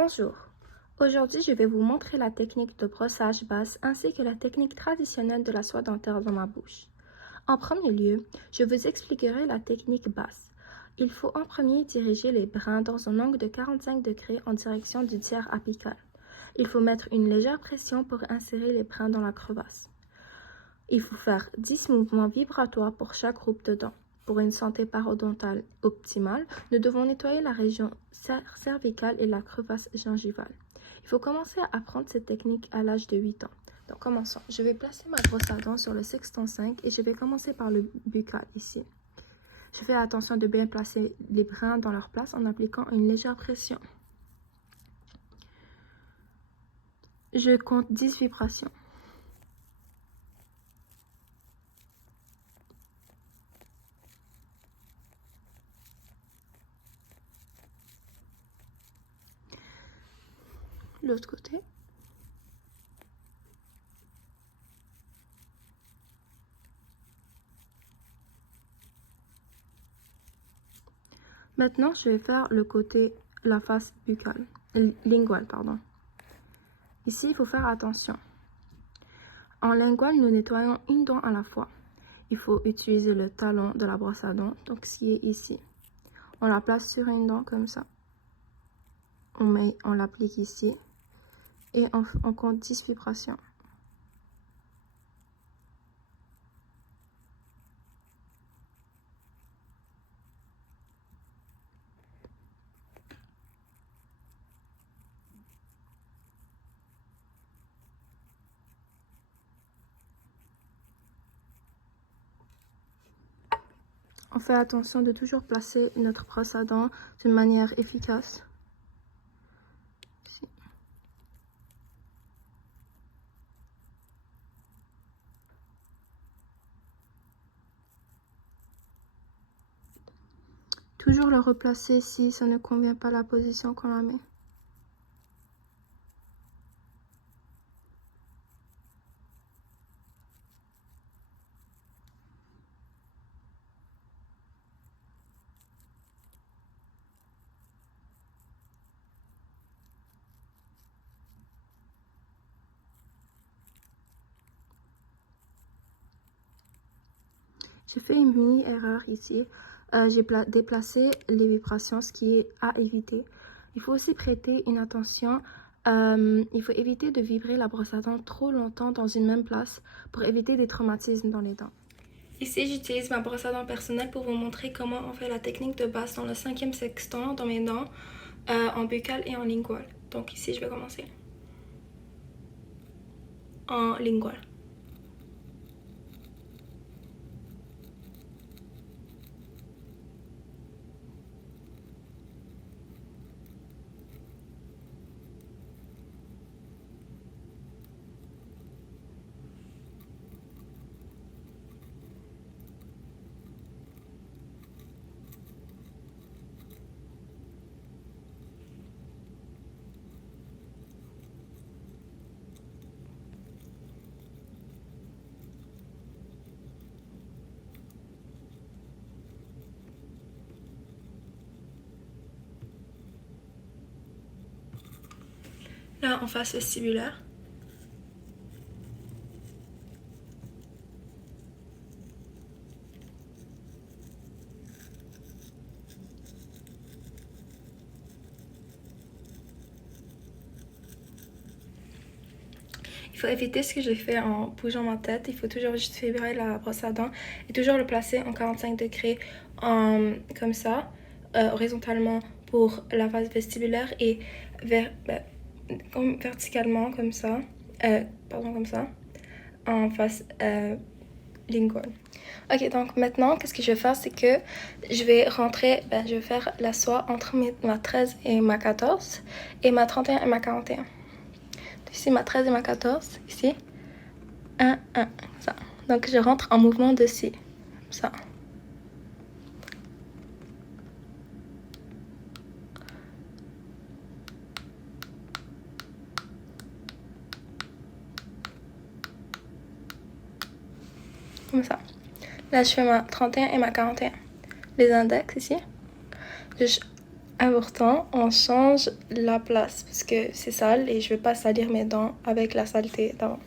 Bonjour, aujourd'hui je vais vous montrer la technique de brossage basse ainsi que la technique traditionnelle de la soie dentaire dans ma bouche. En premier lieu, je vous expliquerai la technique basse. Il faut en premier diriger les brins dans un angle de 45 degrés en direction du tiers apical. Il faut mettre une légère pression pour insérer les brins dans la crevasse. Il faut faire 10 mouvements vibratoires pour chaque groupe de dents. Pour une santé parodontale optimale, nous devons nettoyer la région cervicale et la crevasse gingivale. Il faut commencer à apprendre cette technique à l'âge de 8 ans. Donc commençons. Je vais placer ma brosse à dents sur le sextant 5 et je vais commencer par le buccal ici. Je fais attention de bien placer les brins dans leur place en appliquant une légère pression. Je compte 10 vibrations. L'autre côté. Maintenant, je vais faire le côté, la face buccale, linguale, pardon. Ici, il faut faire attention. En linguale, nous nettoyons une dent à la fois. Il faut utiliser le talon de la brosse à dents, donc ce qui est ici. On la place sur une dent comme ça. On l'applique ici et on compte 10 vibrations. On fait attention de toujours placer notre brosse à dents d'une manière efficace. Ici. Toujours le replacer si ça ne convient pas à la position qu'on la met. J'ai fait une mini-erreur ici. J'ai déplacé les vibrations, ce qui est à éviter. Il faut aussi prêter une attention. Il faut éviter de vibrer la brosse à dents trop longtemps dans une même place pour éviter des traumatismes dans les dents. Ici, j'utilise ma brosse à dents personnelle pour vous montrer comment on fait la technique de base dans le 5e sextant dans mes dents, en buccal et en lingual. Donc ici, je vais commencer en lingual. Là, en face vestibulaire. Il faut éviter ce que j'ai fait en bougeant ma tête. Il faut toujours juste vibrer la brosse à dents et toujours le placer en 45 degrés comme ça, horizontalement pour la face vestibulaire et verticalement comme ça, comme ça, en face lingual. Ok, donc maintenant, qu'est-ce que je vais faire, c'est que je vais rentrer, je vais faire la soie entre ma 13 et ma 14 et ma 31 et ma 41. Ici, ma 13 et ma 14, ici, 1, 1, ça. Donc, je rentre en mouvement de ci, ça. Comme ça. Là, je fais ma 31 et ma 41. Les index ici. important, on change la place parce que c'est sale et je veux pas salir mes dents avec la saleté d'avant.